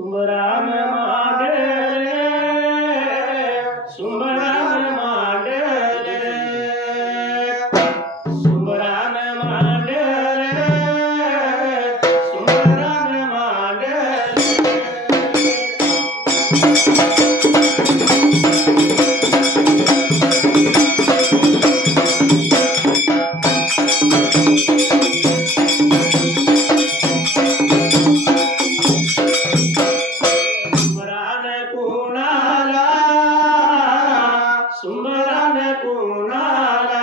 सुमरान मांडले सुमरान मांडले सुमरान मांडले सुमरान मांडले सुमरान कुणाला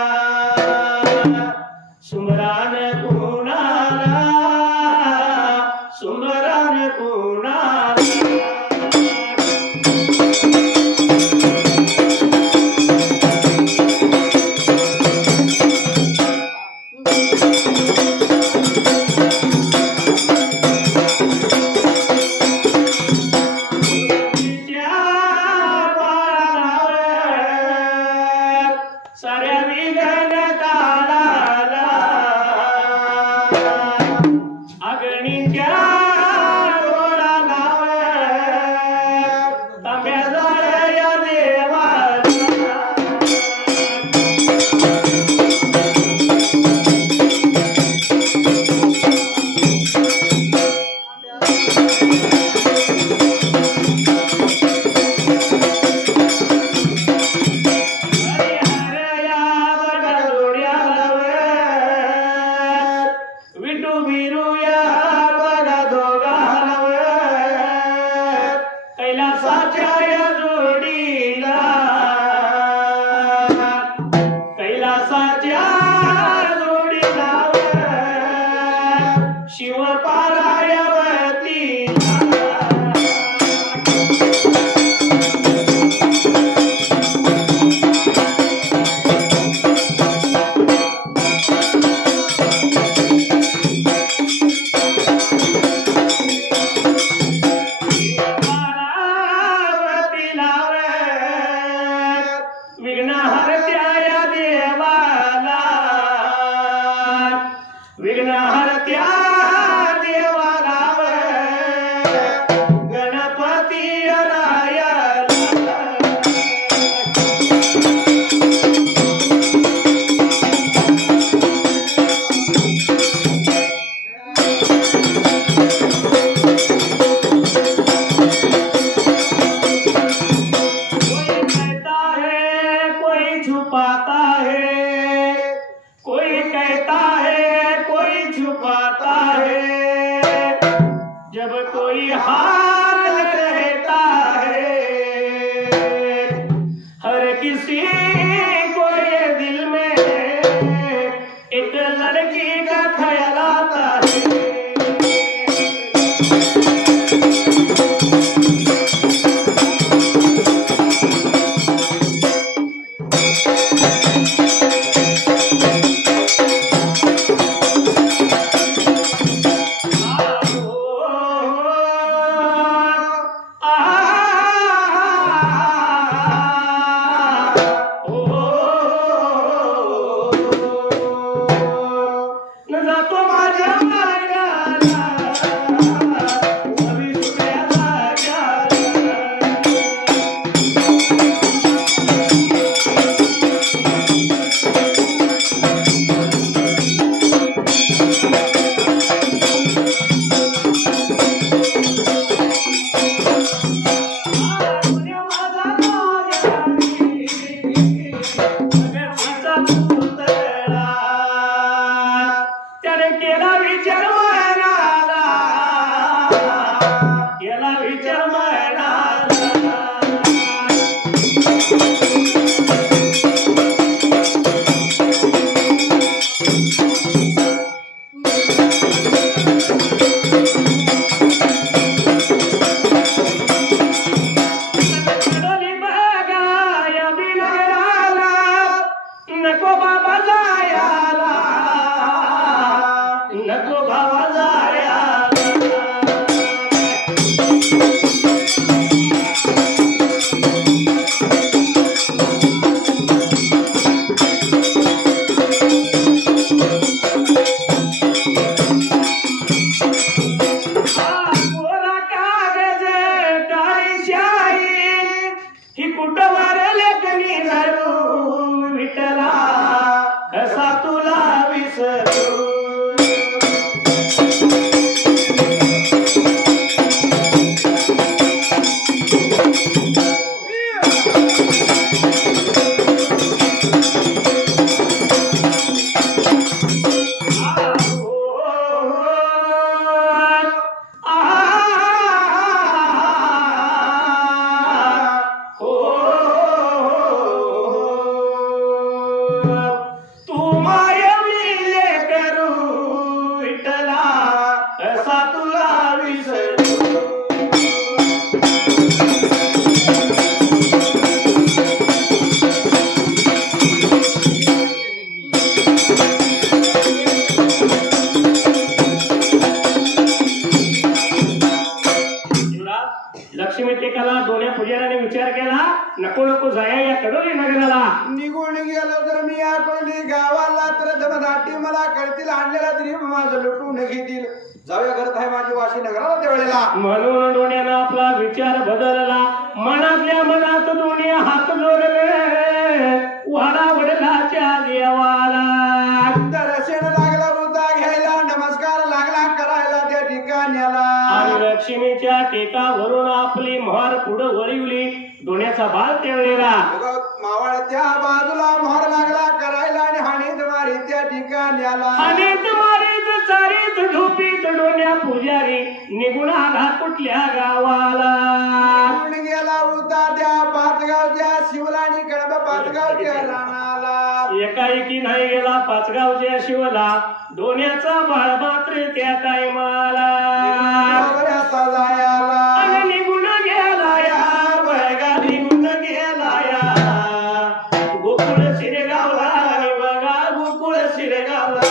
सुमरान कुणाला सुमरान कुणाला साऱ्या विघ्न काळाला अग्नीच्या डोळा लाव तांब्या जाळ्या देवाला कैलासाच्या जोडीला कैलासाच्या जोडीला शिव पारायवती विघ्नहर्त्या देवाला विघ्नहर्त्या देवाला गणपती रायाला छुपाता है कोई कहता है कोई छुपाता है जब कोई लक्ष्मी टेकाला दोन्या पुजाऱ्याने विचार केला, नको नको जाया या कडोली नगराला. निघून गेलो तर मी या कडोली गावाला तर दमदाटी मला करतील, आणलेला तरी माझं लुटून घेतील. जाऊया करत आहे माझी वाशी नगराला त्यावेळेला. म्हणून दोन्यानं आपला विचार बदलला. मनातल्या मनात दोन्ही हात जोडले वाडा वडिलाच्या देवाला. दर्शन लागला होता घ्यायला, नमस्कार लागला करायला त्या ठिकाण्याला. आणि लक्ष्मीच्या टेकावरून आपली मोहर पुढे वळवली. दोन्याचा बाळ तेवढेला. मावळच्या बाजूला मोहर लागला करायला आणि हाणीत मारीत त्या ठिकाण्याला. हाणीत मारीत चारीत झोपीत डोन्या पुजारी निघून आला कुठल्या गावाला. निघून गेला होता त्या पाचगावच्या शिवला आणि कडब पाचगावच्या रानाला. एकाएकी नाही गेला पाचगावच्या शिवला. डोन्याचा बाळ मात्र त्या टायमाला जायला निघून गेला या बघा निघून गेला या गोकुळ शिरगावला. बघा गोकुळ शिरगावला.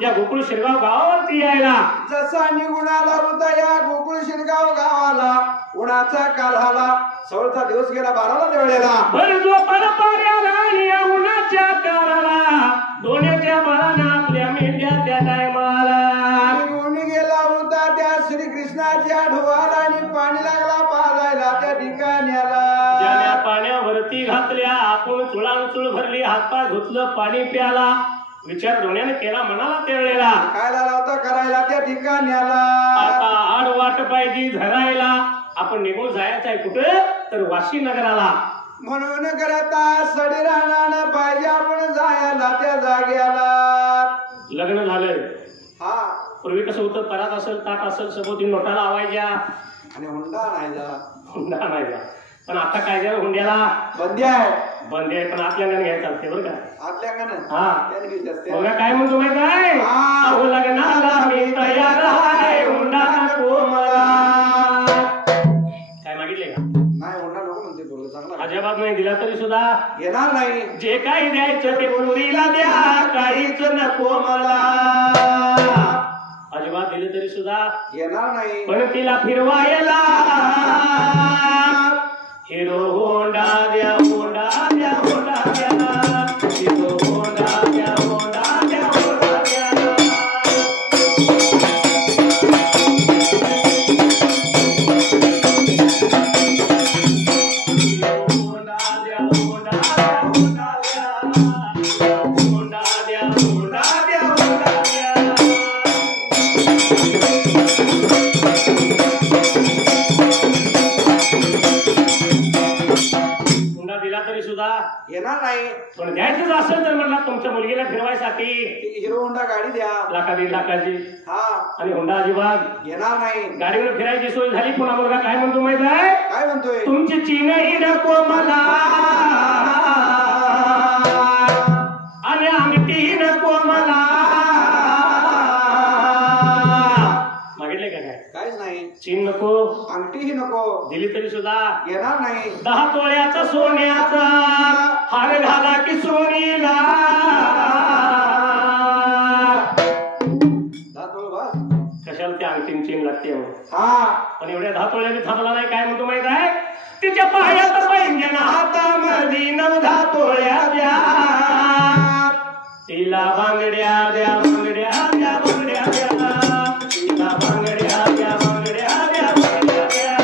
या गोकुळ शिरगाव गावावरती यायला. जसा निघून आला होता या गोकुळ शिरगाव गावाला. उन्हाचा काल झाला, सवळचा दिवस गेला 12ला त्यावेळेला. भर जो परपाऱ्याला या उन्हाच्या काळाला दोन्याच्या बाळानं आपल्या मेंढ्या त्या टायमाला. निघून गेला होता त्या श्रीकृष्णाच्या ढोवाला आणि पाणी लागला पाजायला त्या ठिकाण्याला. ज्याने पाण्यावरती घातल्या आपण चुळांचुळ भरली, हातपाय धुतलं, पाणी प्याला. विचार डोण्याने केला म्हणाला त्यावेळेला, काय झाला होता करायला त्या ठिकाण्याला. आता आड वाट पाहिजे धरायला. आपण निघून जायचं आहे कुठे तर वाशी नगराला. म्हणून करता सडी राहणार पाहिजे आपण जायला त्या जाग्याला. लग्न झालं. हा पूर्वी कसं होतं, परात असेल ताट असेल सभोवती नोटा लावायच्या आणि हुंडा नाही जा. हुंडा नाही जा. पण आता काय झालं, हुंड्याला बंदी आहे. बंदी आहे पण आतल्या गाणं घ्यायला चालते बरं का. आतल्या का नाही हा बघा काय म्हणतो माहित आहे, अहो लग्नाला मी तयार आहे हुंडा नको मला. काय मागितले का? नाही हुंडा नको म्हणते तुला चांगला. अजिबात नाही दिला तरी सुद्धा घेणार नाही. जे काही द्यायचं ते पुरीला द्या, काहीच नको मला. अजिबात दिले तरी सुद्धा घेणार नाही. पण तिला फिरवायला हिरो होंडा द्या, होंडा द्या, होंडा द्या. हिरो होंडा द्या, होंडा द्या, होंडा द्या. होंडा द्या, होंडा द्या, होंडा द्या. होंडा द्या, होंडा द्या, होंडा द्या. हुंडा दिला तरी सुद्धा घेणार नाही. पण द्यायचंच असेल तर म्हटलं तुमच्या मुलगीला फिरवायसाठी हिरो होंडा गाडी द्या. लाखा 1.5 लाखाची. हा आणि हुंडा अजिबात घेणार नाही. गाडीवर फिरायची सोय झाली. पुन्हा मुलगा काय म्हणतो माहित आहे, काय म्हणतोय, तुमची चीनही नको मला आणि अंगठी नको मला. मागितले का काय? काहीच नाही. चीन नको, अंगठीही नको. दिली तरी सुद्धा घेणार नाही. 10 तोळ्याचा सोन्याचा हार घाला की हा पण एवढ्या 10 तोळ्याने थांबला नाही. काय म्हणतो माहित आहे? तिच्या पायात पैंजण हातामध्ये 9-10 तोळ्या द्या, तिला बांगड्या द्या, बांगड्या द्या, बांगड्या द्या, तिला बांगड्या द्या, बांगड्या द्या, बांगड्या द्या.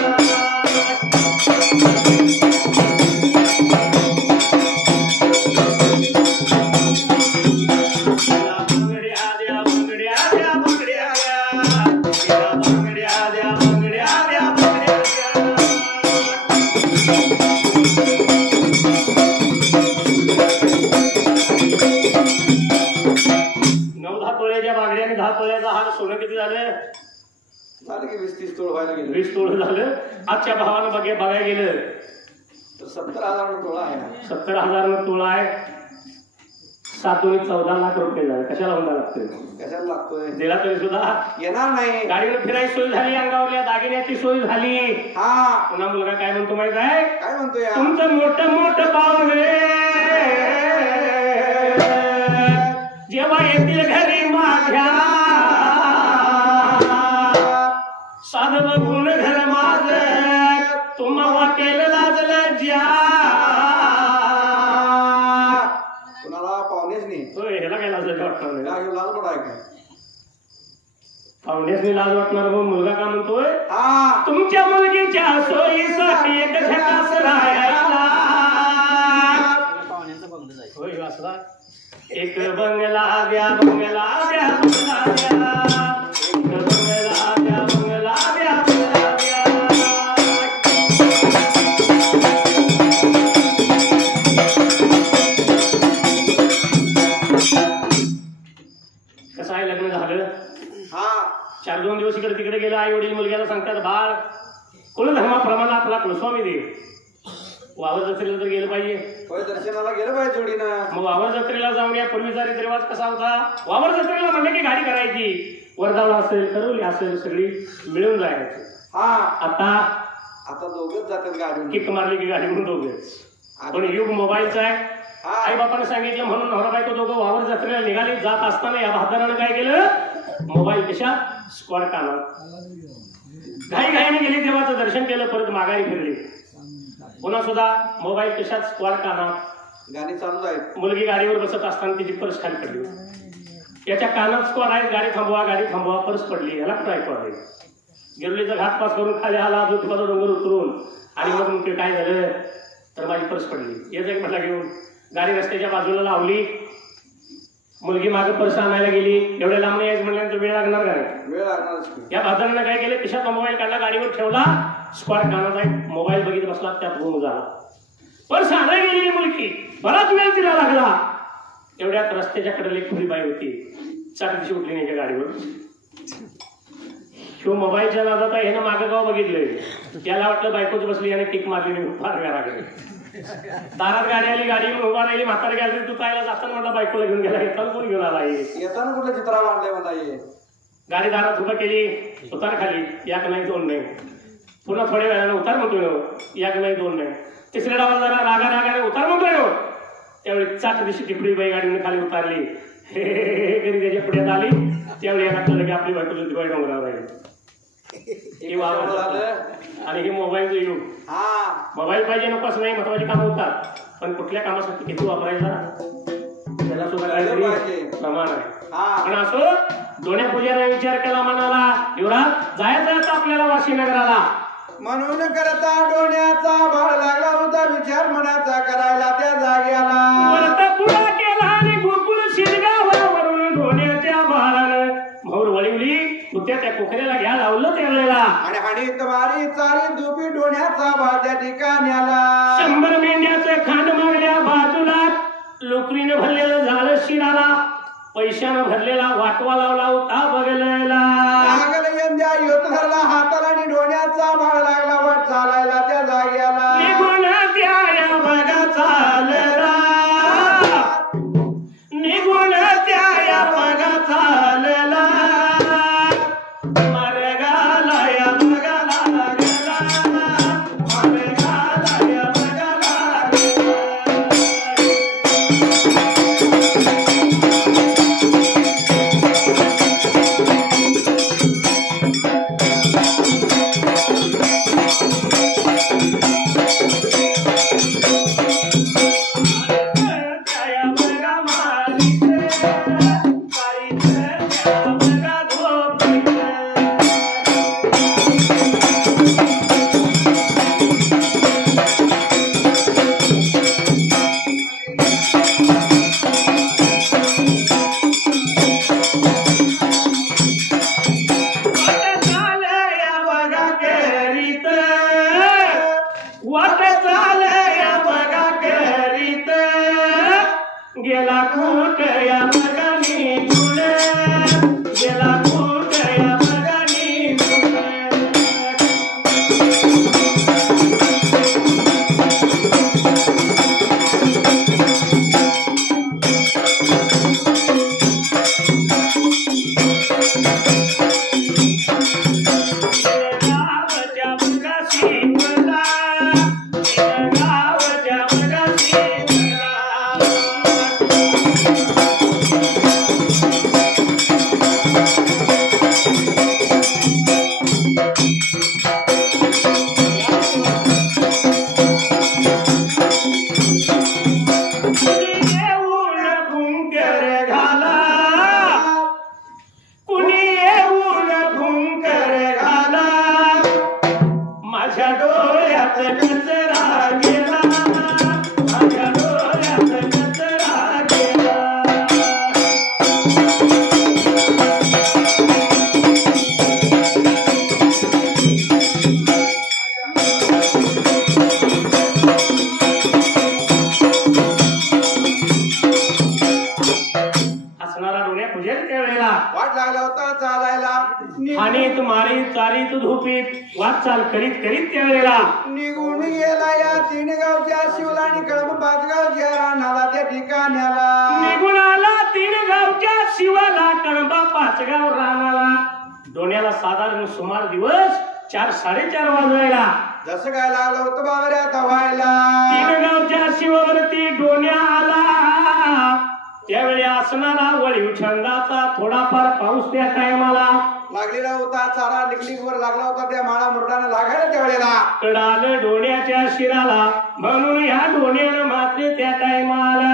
सोनं किती झालं? झालं की 20-30 तोळ व्हायला गेलं. 20 तोळ झालं. आजच्या भावानं बघायला गेलं तर 70,000 तोळा आहे. 70,000 तोळा आहे. 7 दूनी 14 लाख रुपये झाले. कशाला होणार लागतोय? कशाला लागतोय? दिला तरी सुद्धा येणार नाही. गाडीवर फिरायची सोय झाली, अंगावरल्या दागिन्याची सोय झाली. हा पुन्हा मुलगा काय म्हणतो माहित आहे? काय म्हणतोय? तुमचं मोठं मोठं पाहुणे जेव्हा येतील घरी माझ्या, साध बघून घर माझं तुम्हा वाटेल लाजलं ज्या. कुणाला? पाहुणेच नाही. होय, ह्याला काय लाजलं वाटणार नाही. लाज मोठा आहे काय? पाहुण्यासनी लाज वाटणार. मग मुलगा का म्हणतोय? हा तुमच्या मुलगीच्या सोयीसाठी एक झकास राहायला. होय वासरा. एक बंगला द्या, बंगला द्या, बंगला द्या, एक बंगला द्या, बंगला द्या, बंगला द्या. कसं आहे लग्न झालं? हा 4-2 दिवस इकडे तिकडे गेला. आई वडील मुलग्याला सांगतात, बाळ कुलधर्माप्रमाणे आपला कुलस्वामी दे. वावर जत्रेला तर गेलं पाहिजे. होय, दर्शनाला गेलं पाहिजे जोडीनं. मग वावर जत्रेला जाऊन या. पूर्वीचा रिवाज कसा होता? वावर जत्रेला म्हणलं की गाडी करायची. वर्धाला असेल, करवली असेल, सगळी मिळून जायची. हा आता दोघंच जातात गाडी. किक मारली की गाडी म्हणून दोघेच. पण युग मोबाईलचा आहे. आई बापानं सांगितलं म्हणून नवरा बायको दोघं वावर जत्रेला निघाली. जात असताना या बहादरानं काय केलं? मोबाईल कशा स्क्वॉड कानात घाई घाईने गेली. देवाचं दर्शन केलं, परत माघारी फिरली. पुन्हा सुद्धा मोबाईल कशात स्क्वॉड कानात. गाडी चालू आहे. मुलगी गाडीवर बसत असताना तिची पर्स खाली पडली. याच्या कानात स्क्वॉड आहे. गाडी थांबवा, गाडी थांबवा. पर्स पडली. याला कुठं ऐकू आहे? गिरवलीचा घाट पास करून खाली आला, ज्योतिबाचा डोंगर उतरून. आणि मग म्हणते काय झालं? तर माझी पर्स पडली. याचा एक म्हटला घेऊन गाडी रस्त्याच्या बाजूला लावली. मुलगी मागे पर्स आणायला गेली. एवढ्या लांब यायचं म्हणल्यानंतर वेळ लागणार का? वेळ लागणार. या बाजारानं काय केलं? खिशात मोबाईल काढला, गाडीवर ठेवला. स्क्वॉड कानात आहे. मोबाईल बघित बसला, त्यात गुम झाला. पर्स आणायला गेलेली मुलगी, बराच वेळ तिला लागला. एवढ्यात रस्त्याच्या कडेला एक खुली बाई होती. चाकरीशी उठली नाही त्या गाडीवर. किंवा मोबाईलच्या नादात आहे. ह्यानं मागं गाव बघितलंय. त्याला वाटलं बायकोच बसली, याने किक मारली. फार वेळा लागली. दारात गाडी आली, गाडी उभा राहिली. म्हातारी गाडी तू पाहायला जाताना म्हटलं बायकोला घेऊन गेला. येताना कोण घेऊन आला? येताना कुठलं चित्रा मांडलंय म्हणता? गाडी दारात उभं केली. उतार खाली. याक नाही, 2 नाही. पुन्हा थोड्या वेळाने उतार म्हणतोय. याक नाही, 2 नाही. तिसऱ्या डावाला जरा रागाने उतार म्हणतोय. त्यावेळी चाक दिवशी टिपडी बाई गाडीने खाली उतारली. हे कधी त्याच्या पुढ्यात आली. त्यावेळी याला कळलं की आपली बायको ज्योतिबाई डोंगरावर राहिली. हे वावर झालं. आणि हे मोबाईलचं युग. मोबाईल पाहिजे नकोच नाही, महत्वाची कामं होतात. पण कुठल्या कामासाठी किती वापरायचा त्याला सुद्धा काहीतरी प्रमाण आहे. पण असो दोन्या पूजाला विचार केला मनाला, युवराज जायचं आपल्याला वाशी नगराला. म्हणून करता डोण्याचा भाळ लागला होता विचार मनाचा करायला त्या जाग्याला. पुढा केला आणि गोकुळ शिरगावावरून डोण्याच्या भाळानं मोर वळवली. त्या पोखऱ्याला घ्या लावलं त्यावेळेला. आणि हाणीत वारी चारी दुपी डोण्याचा भाळ त्या ठिकाण्याला. 100 मेंढ्याचं खांड मागल्या बाजूला. लोकरीनं भरलेलं झालं शिराला. पैशानं भरलेला वाटवा लावला होता बघलेला. यंद्या योत धरला हाताला आणि डोण्याचा भाळ लागला वाट चालायला त्या जाग्याला. निघून त्या बघा चालला. निघून त्या बघा चालला. गेला कुठ या मगानी तुळे गेला कुठ या मगानी गावच्या मगाशी मला गावच्या मगाशी माझ्या डोळ्यात कचरा गेला माझ्या डोळ्यात कचरा गेला असणारा डोळ्या पूजेल त्यावेळेला वाट लागला होता चालायला हानीत मारीत चारीत झोपीत वाटचाल करीत करीत त्यावेळेला निघून गेला या 3 गावच्या शिवला आणि कळंब 5 गावच्या रानाला त्या ठिकाण्याला निघून आला 3 गावच्या शिवाला कळंबा 5 गाव रानाला डोण्याला साधारण सुमार दिवस 4-4:30 वाजवायला जसं काय लागलं होतं बाबऱ्या तवायला 3 गावच्या शिवावरती डोण्या आला त्यावेळी असणारा वळीव छंदाचा थोडाफार पाऊस त्या टायमाला लागलेला होता चारा लिकलिकवर लागला होता त्या माळा मुरडानं लागायला त्यावेळेला कडाल डोण्याच्या शिराला म्हणून ह्या डोण्यानं मात्र त्या टायमाला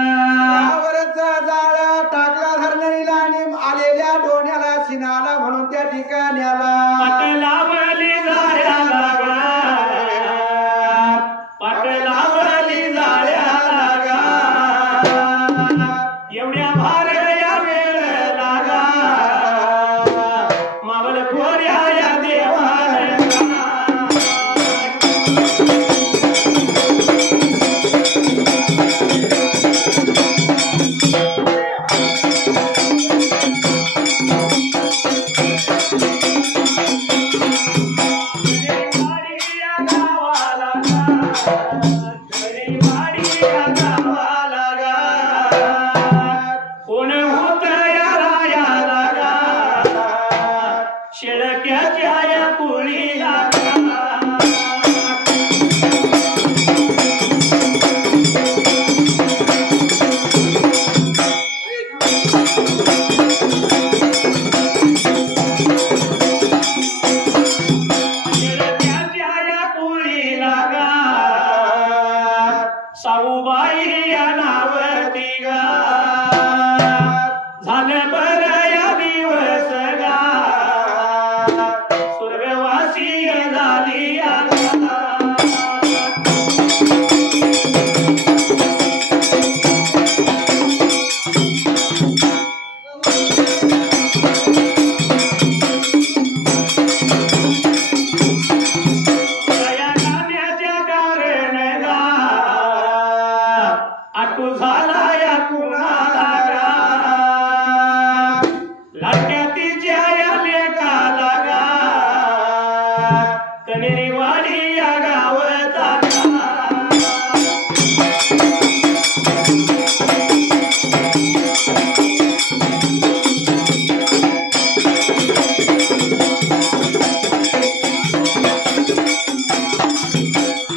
वरचा जाळ टाकला धरणीला आणि आलेल्या डोण्याला शिनाला म्हणून त्या ठिकाण्याला पाटलावली जाळ्या लागा पाटलावली जाळ्या लागा एवढ्या भार या वेळ लागा मावल खोऱ्या या देवाला शेळक्याच्या या कुळीला शेळक्याच्या या कुळीला गा साऊबाई या नावती गा झालं बरं या दिवस गा स्वर्गवासी झाली आता या गाण्याच्या कारण गा आटू झाला या कुणाला गा लाटक्या तिच्या या लेकाला गा कनेरीवाडी या गावचा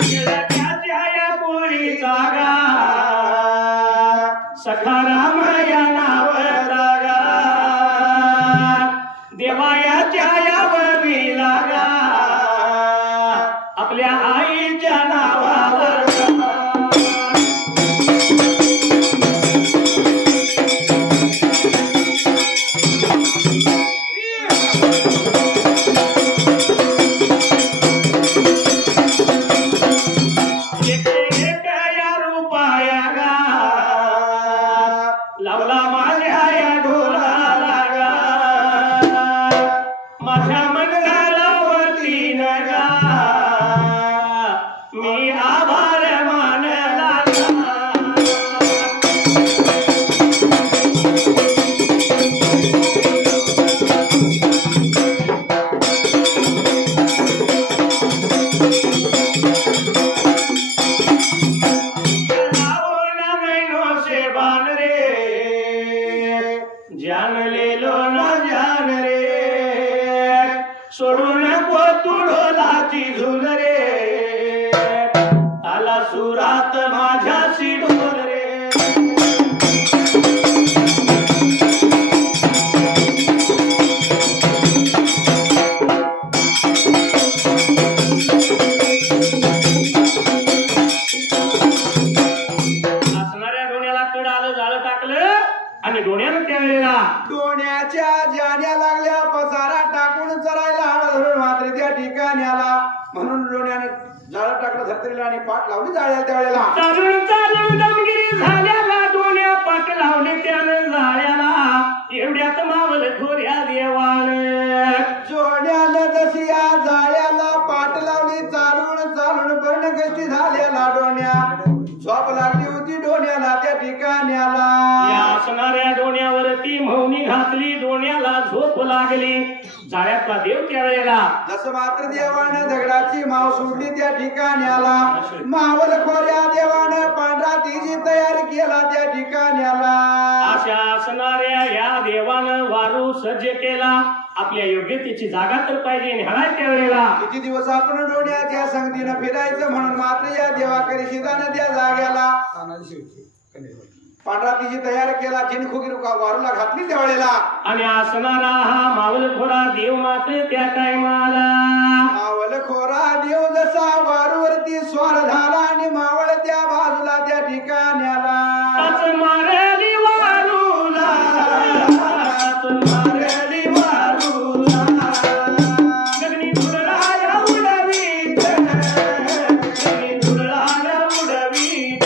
शेळक्याच्या या पोळीचा गा सखाराम या नावचा गा देवायाच्या या बबीला गा आपल्या आईच्या नावावर एक या रुपया गा जानलेलो ना जान रे सोडून नको तू ढोलाची झुल रे आला सुरात माझ्याशी ढोल रे आणि डोण्यानं त्यावेळेला डोण्याच्या जाण्या लागल्या पसारा टाकून चरायला हाड धरून मात्र त्या ठिकाणी आला म्हणून डोण्यानं जाळ टाकलं धरतरीला आणि पाठ लावली जाळ्याला त्यावेळेला चालून चालून दमगिरी झाल्याला डोण्या पाठ लावले त्यानं जाळ्याला एवढ्यात मावल थोड्या देवान जोड्यानं जशी या जाळ्याला पाठ लावली चालून चालून पण कशी झाल्याला डोण्या झोप लागली होती डोण्याला त्या ठिकाणी आला या असणाऱ्या डोण्यावरती मौनी घातली डोण्याला झोप लागली जाळ्यातला देव त्यावेळेला जसं मात्र देवानं दगडाची माव सोडली त्या ठिकाणी आला मावल खोऱ्या देवानं पांढरा तिची तयार केला त्या ठिकाणी आला अशा असणाऱ्या या देवानं वारू सज्ज केला आपल्या योग्यतेची जागा तर पाहिजे न्याय त्यावेळेला किती दिवस आपण डोण्याच्या संगतीनं फिरायचं म्हणून मात्र या देवाकडे शिदानं त्या जाग्याला पांढरा तिची तयार केला जिनखुगी वारूला घातली त्यावेळेला आणि असणारा हा मावल खोरा देव मात्र त्या टायमाला मावल खोरा देव जसा वारूवरती स्वार झाला आणि मावळ त्या बाजूला त्या ठिकाणी आला मारली वारूला मारली वारूला गगनी धुळाया उडवीत गगनी धुळाया उडवीत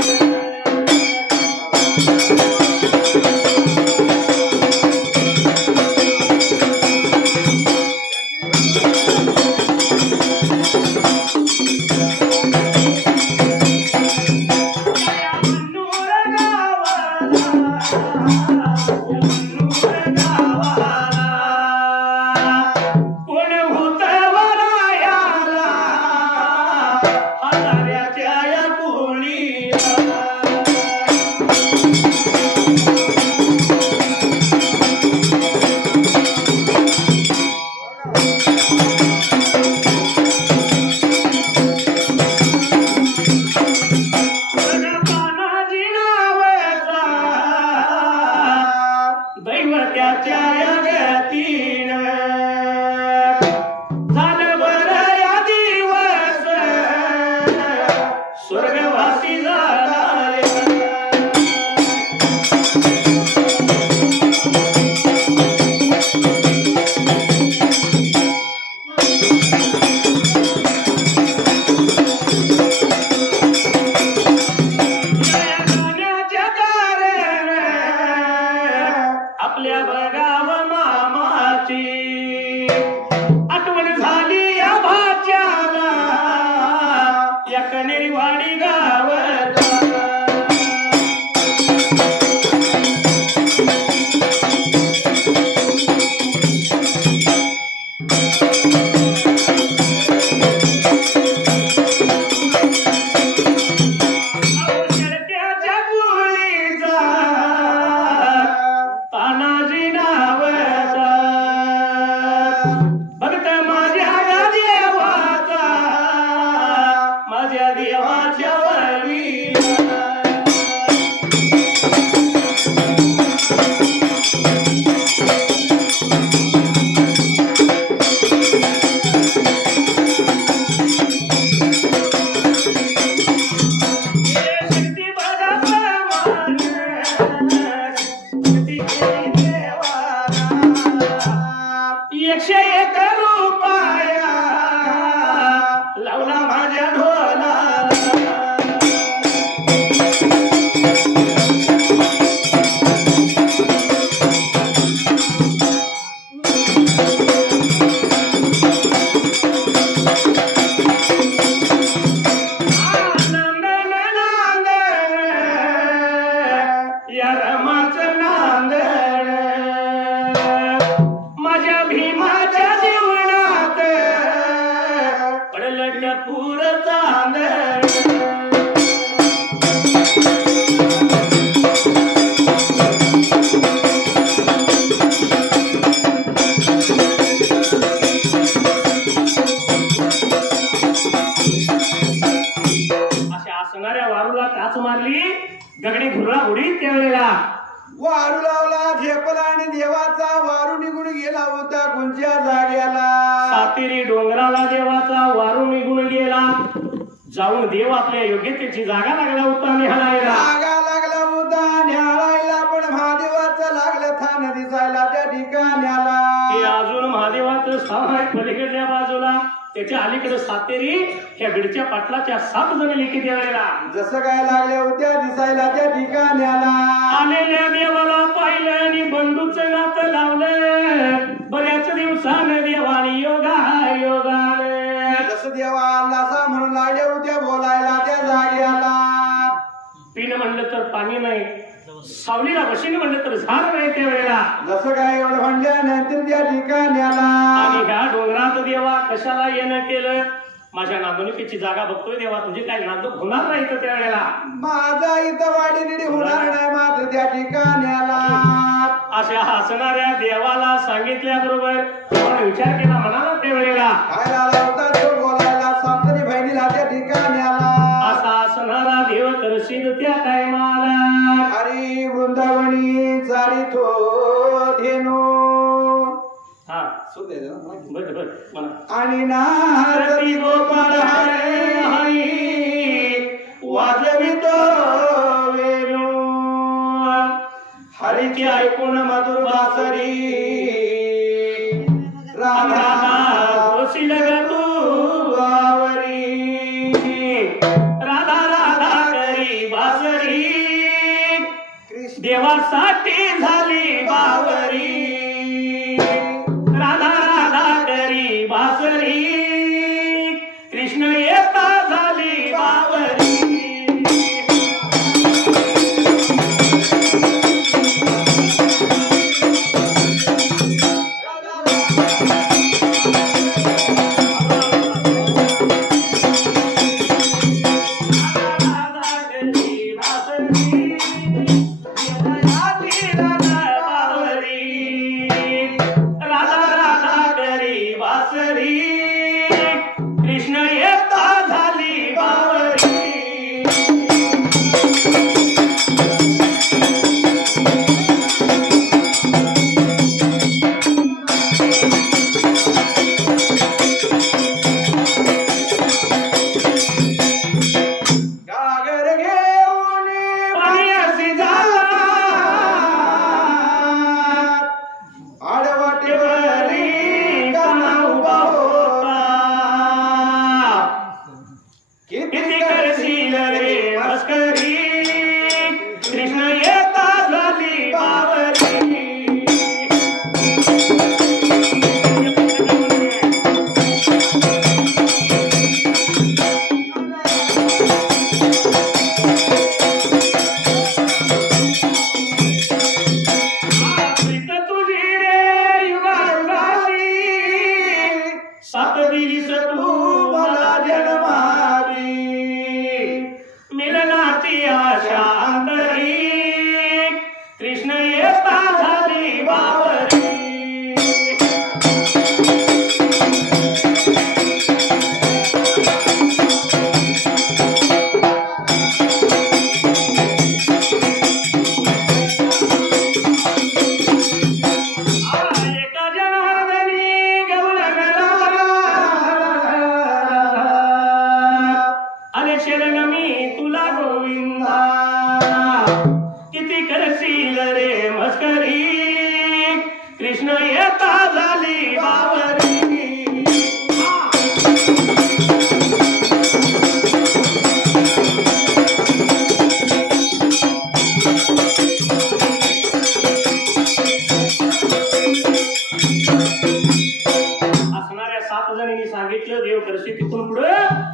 त्यावेळेला वारू लावला झेपला आणि देवाचा वारू निघून गेला होता कोणत्या जाग्याला. सातेरी डोंगराला देवाचा वारू निघून गेला. जाऊन देव आपल्या योग्यतेची जागा लागला होता निहाळायला. जागा लागला होता निहाळायला पण महादेवाचं लागलं थान दिसायला त्या ठिकाण्याला. ते अजून महादेवाचं स्थान आहे पलीकडल्या बाजूला. त्याच्या अलीकडे सातेरी ह्या बीडच्या पाटलाच्या 7 जण लेखी त्यावेळेला जसं काय लागल्या होत्या दिसायला त्या ठिकाण्याला. आलेल्या देवाला पाहिलं आणि बंधूचं नातं लावलं. बऱ्याच दिवसानं देवानी योगाने जसं देवा आला म्हणून लागल्या होत्या बोलायला त्या जाग्याला. पिणं म्हणलं तर पाणी नाही, सावलीला बशीनं म्हणलं तर झाड नाही त्यावेळेला. जसं काय एवढं म्हणल्यानंतर त्या ठिकाण्याला आणि ह्या डोंगरात देवा कशाला येणं केलं. माझ्या नांदणुकीची जागा बघतोय देवा, तुझी काय नांदूक होणार नाही तर त्यावेळेला. माझा इथं वाडीनिडी होणार नाही मात्र त्या ठिकाण्याला. अशा हसणाऱ्या देवाला सांगितल्याबरोबर आपण विचार केला म्हणाला त्यावेळेला. काय आला होता तो बोलायला सासरी बहिणीला त्या ठिकाण्याला. असा असणारा देव करशील त्या टायमाला. हरी वृंदावनी चारितो धेनो. हा सुदे बर बर म्हणा. आणि नारती गोपाळ हरी वाजवितो वेणू. हरीची ऐकून मधुर बासरी राधा बसील ग तू वावरी. राधा राधा करी बासरी देवासाठी झाली बावरी. राधा राधा करी बासरी कृष्ण येता झाली बावरी.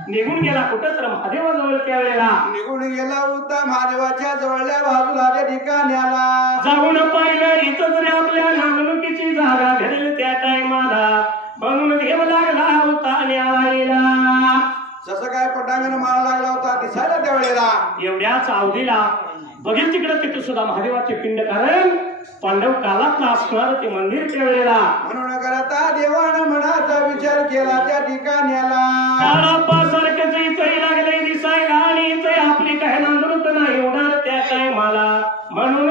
निघून गेला कुठं तर महादेवाजवळ त्यावेळेला निघून गेला होता महादेवाच्या जवळल्या बाजूला त्या ठिकाण्याला जाऊन पाहिलं इथं तरी आपल्या नांदणुकीची जागा घडेल त्या टायमाला म्हणून देव लागला होता न्यावायला जसं काय पटांगण मारा लागला होता दिसायला त्यावेळेला एवढ्याच अवधीला बघेल तिकडे तिथे सुद्धा महादेवाचे पिंड कारण पांडव कालातला असणार ते मंदिर त्यावेळेला म्हणून करता देवानं मनाचा विचार केला त्या ठिकाण्याला काळापासारखं इथंही लागले दिसायला आणि इथे आपली काय नांदणूक नाही होणार त्या टायमाला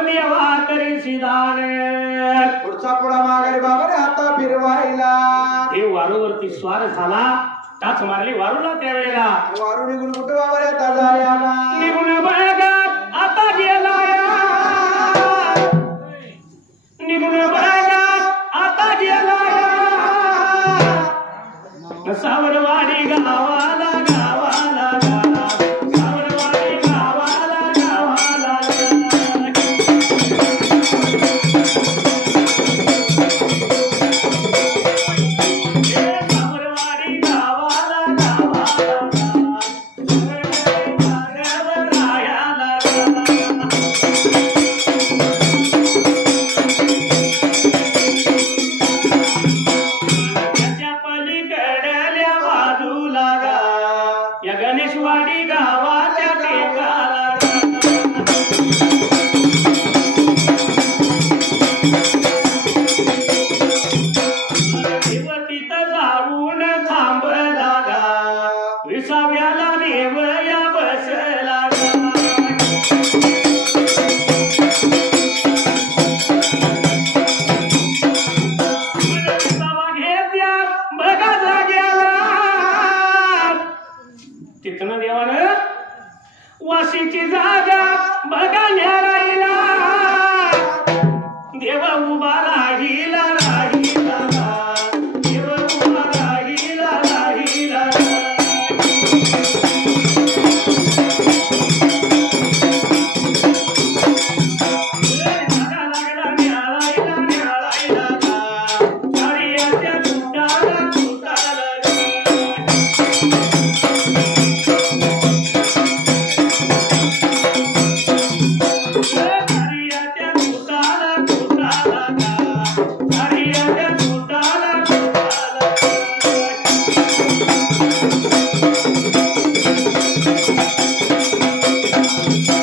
देवा करी सिधान पुढचा पुढा माघारी बाबा रे आता फिरवायला देव वारूवरती स्वार झाला टाच मारली वारूला त्यावेळेला वारू निघून कुठं बाबा रे आता झाल्याला निघून बघा आता गेला निघून बघा आता गेला सावरवाडी गावाला गावाला गाला सावरवाडी गावाला गावाला सावरवाडी गावाला गावाला रायाला गणेशवाडी गावाच्या टेकाला देव तिथं जाऊन थांबला विसाव्याला देव या बसला विसावा घेत्या बघा जाग्याला तिथनं देवानं वाशीची जागा बघायला राहिला देव उभा राहिला राहिला देव उभा राहिला राहिला लागला न्याळायला न्याळायला कार्याच्या तुटाला तुटाला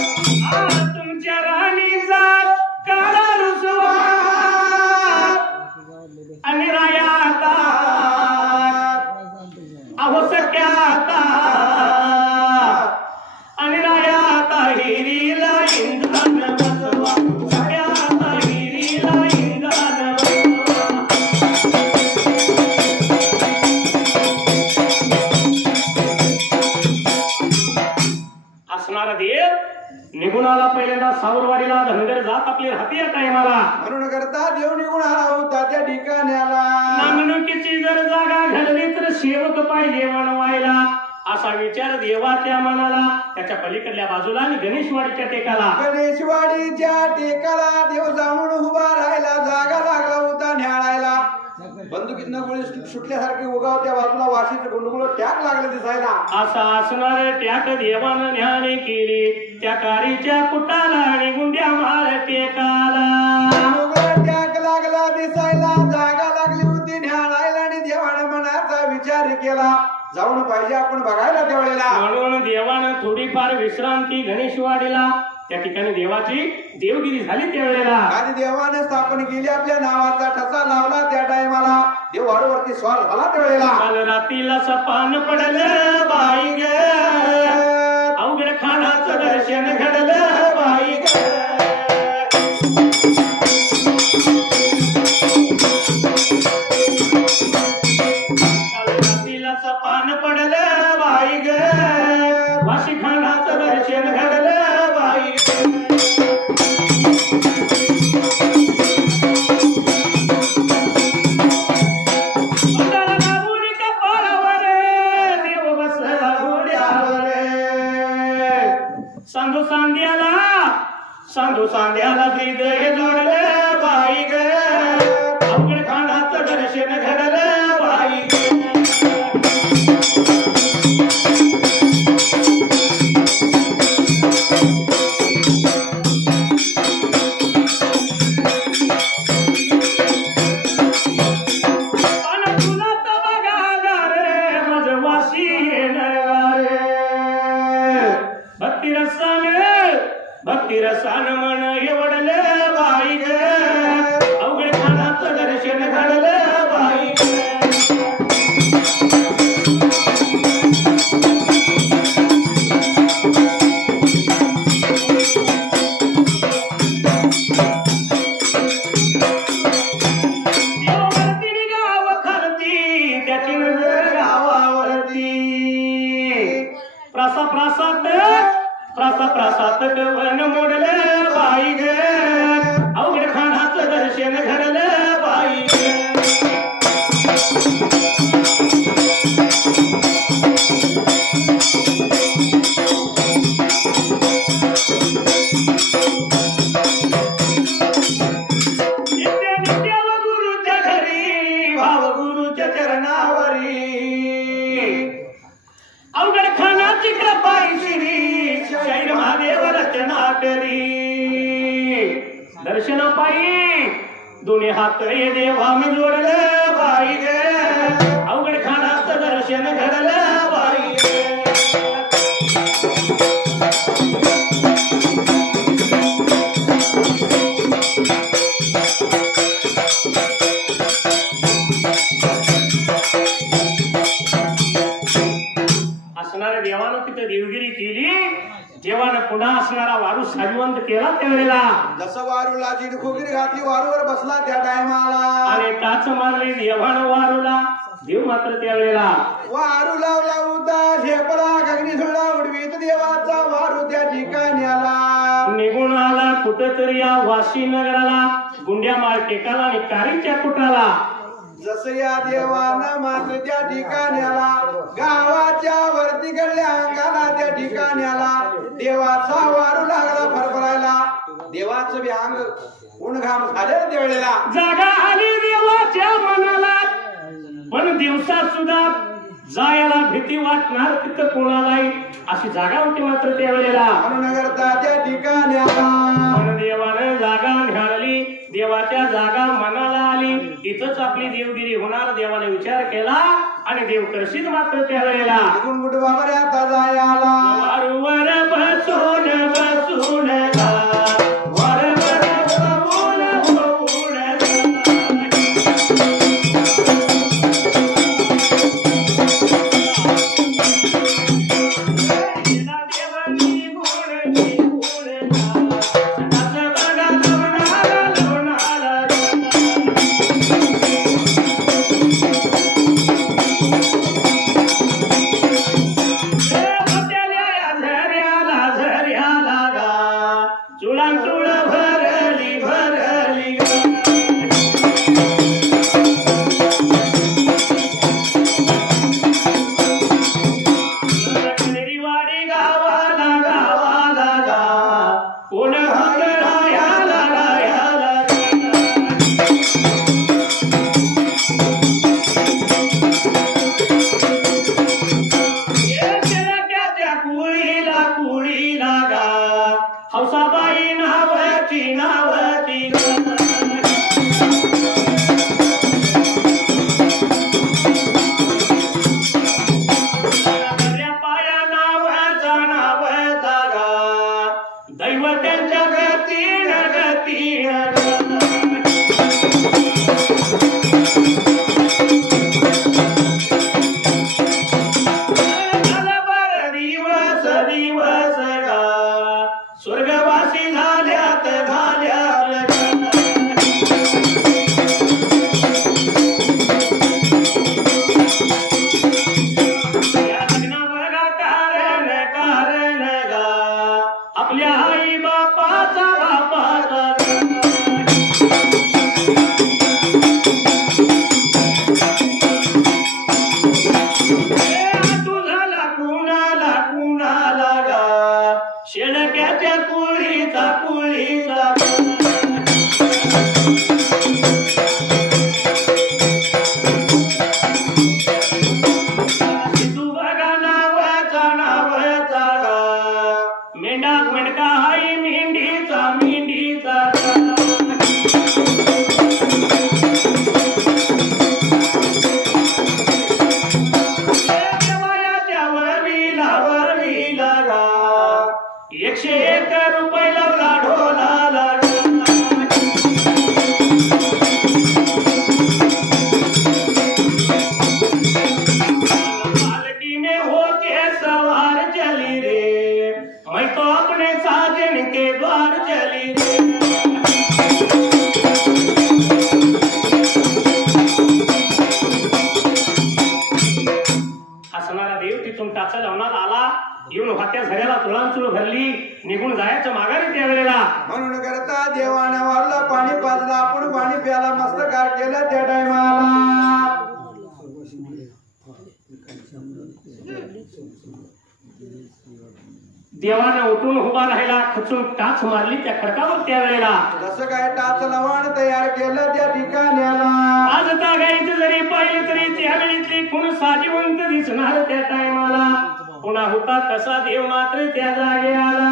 तुमच्या राणीचा काळा रुसवा आणि राया आता अहो सख्या आता आणि राया आता हिरीला इंधन बसवा सख्या आता हिरीला इंधन असणारा देव निघून आला पहिल्यांदा सावरवाडीला धनगर जात आपली राहते या टायमाला म्हणून करता देव निघून आला होता त्या ठिकाण्याला नामणुकीची जर जागा घडली तर सेवक पाहिजे बनवायला असा विचार देवाच्या मनाला त्याच्या पलीकडल्या बाजूला आणि गणेशवाडीच्या टेकाला गणेशवाडीच्या टेकाला देव जाऊन उभा राहिला जागा लागला होता न्याळायला बंदुकीतनं गोळी सुटल्यासारखी उगाव त्या बाजूला वाशीचं गुंडगुळ टॅक लागले दिसायला असा असणार टॅक देवानं ध्याने केली त्या कारीच्या कुटाला आणि गुंड्या मार टेकाला टॅक लागला दिसायला जागा लागली होती न्याळायला आणि देवानं मनाचा विचार केला जाऊन पाहिजे आपण बघायला त्यावेळेला म्हणून देवानं थोडीफार विश्रांती गणेशवाडीला त्या ठिकाणी देवाची देवगिरी झाली त्यावेळेला आणि देवाने स्थापन केली आपल्या नावाचा ठसा लावला त्या टायमाला देव वाढवरती स्वार झाला त्यावेळेला काल रात्रीला सपान पडलं बाई ग अवघड खानाचं दर्शन घडलं बाई ग काल रात्रीला सपान पडलं बाई ग वाशी खानाचं दर्शन घडलं बाई सांधू सांध्याला हृदय जोडलं बाई ग अवघड खानाचं दर्शन घडलं बाई भक्ती रसान मन एवढलं दर्शन पायी दोन्ही हात ये देवा मी जोडलं बाई गे अवघड खानाचं दर्शन घडलं बाई गे. असणाऱ्या देवानं तिथं देवगिरी केली. देवानं पुन्हा असणारा वारू साजिवंत केला त्यावेळेला. जसं वारूला जिडखुगीर घातली वारूवर बसला त्या टायमाला आणि टाच मारली देवानं वारूला. देव मात्र त्यावेळेला वारू लावला होता शेपला गगनी झुळा उडवीत देवाचा वारू त्या ठिकाणी आला. निघून आला कुठेतरी या वाशी नगराला. गुंड्या माळ टेकाला आणि कारीच्या कुटाला. जसं या देवानं मात्र त्या ठिकाणी आला. गावाच्या वरती कडल्या अंगाला त्या ठिकाणी आला. देवाचा वारू लागला फरफरायला. देवाचं बी अंग उणघाम झाले त्यावेळेला. जागा आली देवाच्या मनाला. पण दिवसात सुद्धा जायला भीती वाटणार तिथं कोणालाही अशी जागा होती मात्र त्यावेळेला. म्हणून करता त्या ठिकाणी आला. पण देवानं जागा निहाळली. देवाच्या जागा मनाला आली. इथंच आपली देवगिरी होणार देवाने विचार केला आणि देव करशील मात्र त्यावेळेला. गुणगुट बाबा आता जाय आला. वारूवर बसून बसून वारंवार होऊन होऊन हौसाबाई नावची नावती पाया नावचा नावचा दैवत्यांच्या गतीन गतीन दिवस दिवस स्वर्गवासी झाल्यात झाल्यात या लग्न बघा कारण कारण गा आपल्या आई बापाचा बापाचा तुझाला कुणाला कुणाला गा शेळक्याच्या कुळीचा कुळीचा तू बघा नावाचा नावाचा मेंढा मेंढका हाई मेंढीचा मेंढीचा वरवीला वरवीला गा 101 रुपये लावला ढोला पालकी में होके सवार चली रे मैं तो अपने साजन के द्वार चली रे असणारा देव तिथून टाचा लावणार आला. येऊन होत्या झऱ्याला तुळांचूळ भरली. निघून जायचं माघारी त्यावेळेला. म्हणून करता देवानं वारला पाणी पाजला. आपण पाणी प्याला मस्तकार केलं त्या टायमाला. देवानं उठून उभा राहिला. खचून टाच मारली त्या खडकावर त्यावेळेला. जसं काय टाच लवण तयार केलं त्या ठिकाणी आला. आज तागायचं जरी पाहिलं तरी त्यावेळीतली कोण साजिवंत दिसणार त्या टायमाला. पुन्हा होता तसा देव मात्र त्या जागे आला.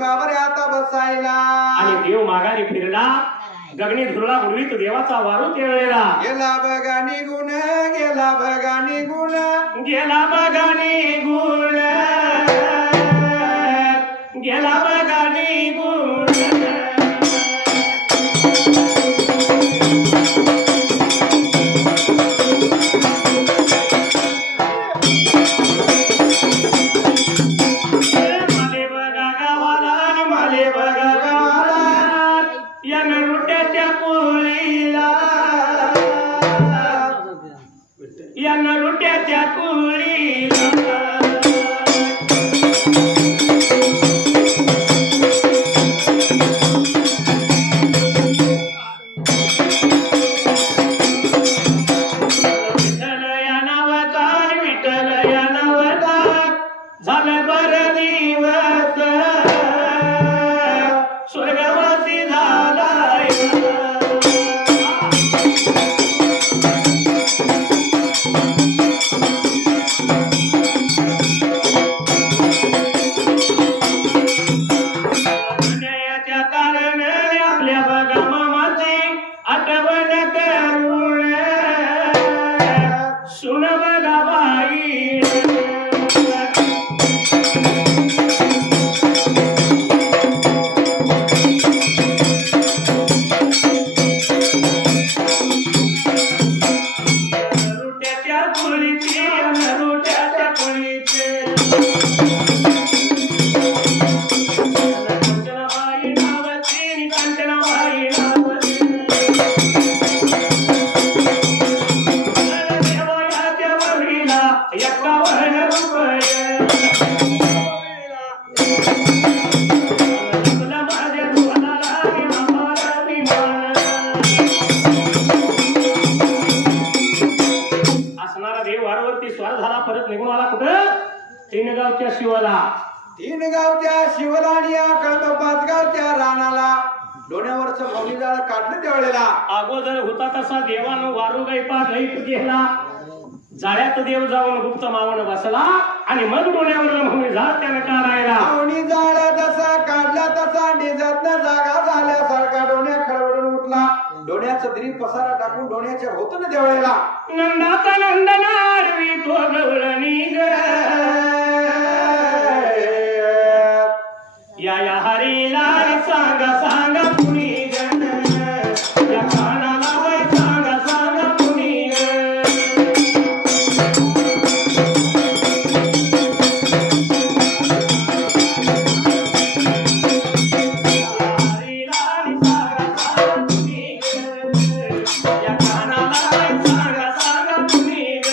बाबा रे आता बसायला आणि देव मागाने फिरला गगनी धुरळा उडवीत देवाचा वारू तेवळेला गेला बघा निघून गेला बघा निघून गेला बघा निघून गेला बघा निघून माले बघा गावाला माले बघा गावाला या नरुट्याच्या कुळीला या नरुट्याच्या कुळीला विठ्ठल या नावाचा विठ्ठल या नावाचा झालं बरं दिवस स्वर्गवासी झालाय अन्यायाच्या कारण आपल्या बघा मामाची आठवण करून सुन बघा बाई नरुट्याच्या कुळीचे नरुट्याच्या कुळीचे कांचनाबाई नावाची कांचनाबाई नावाची देवयाच्या वरीला 51 रुपये तुला माझ्या दुधाला आम्हाला विमान असणारा देव वारवरती स्वार झाला परत निघून आला कुठं 3 गावच्या शिवाला 3 गावच्या शिवलाणी कळंब 5 गावच्या रानाला डोण्यावरच मौली जाळ काढलं त्यावेळेला अगोदर होता तसा देवानं वारू गैपा गैप गेला जाळ्यात देव जाऊन गुप्त मावण बसला आणि मग डोण्यावर मौली झाड त्यानं काढायला मौली जाळ जसा काढला तसा डिजतनं जागा झाल्यासारखा डोण्या खळबळून उठला डोण्याचं दिरी पसारा टाकून डोण्याच्या होतं त्यावेळेला नंदाचा नंदना आडवी तो गवळणी ग या हरीला सांगा सांगा कुणी ग या कानाला बाई सांगा सांगा कुणी ग हरीला सांगा सांगा कुणी ग या कानाला बाई सांगा सांगा कुणी ग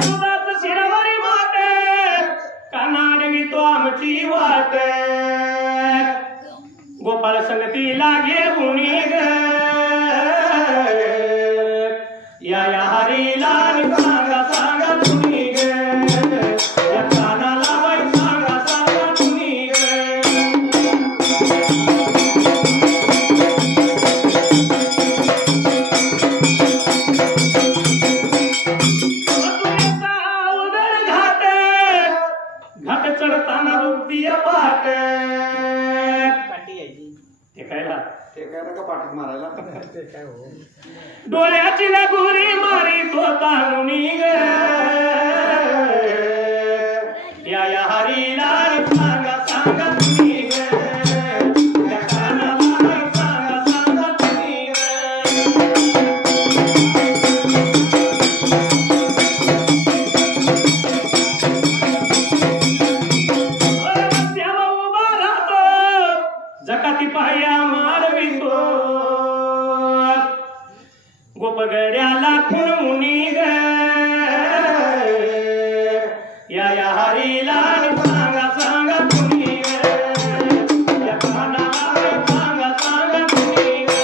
दुधाच शिरवरी माट कानाडवी तो आमची वाट गोपाळ संगतीला घेऊन ग या हरीला सांगा सांगा कुणी ग या कानाला बाई सांगा सांगा कुणी ग मथुरेचा उदर घाट घाट चढताना रुपया पाट ते कायला ते काय नका पाठीत मारायला डोळ्याची लगुरी मारी तो तानुनी ग या हरीला सांगा सांगा कुणी ग या कानाला सांगा सांगा कुणी ग रस्त्यावर उभा राहतो जकाती पाया मारवितो गोपगड्याला खुणुनी ग या हरीला सांगा सांगा कुणी ग या कानाला सांगा सांगा कुणी ग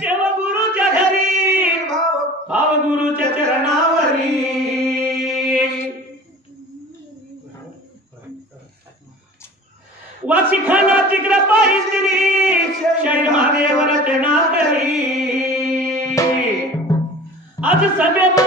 देव गुरुच्या घरी भाव गुरुच्या चरणावरी सभेत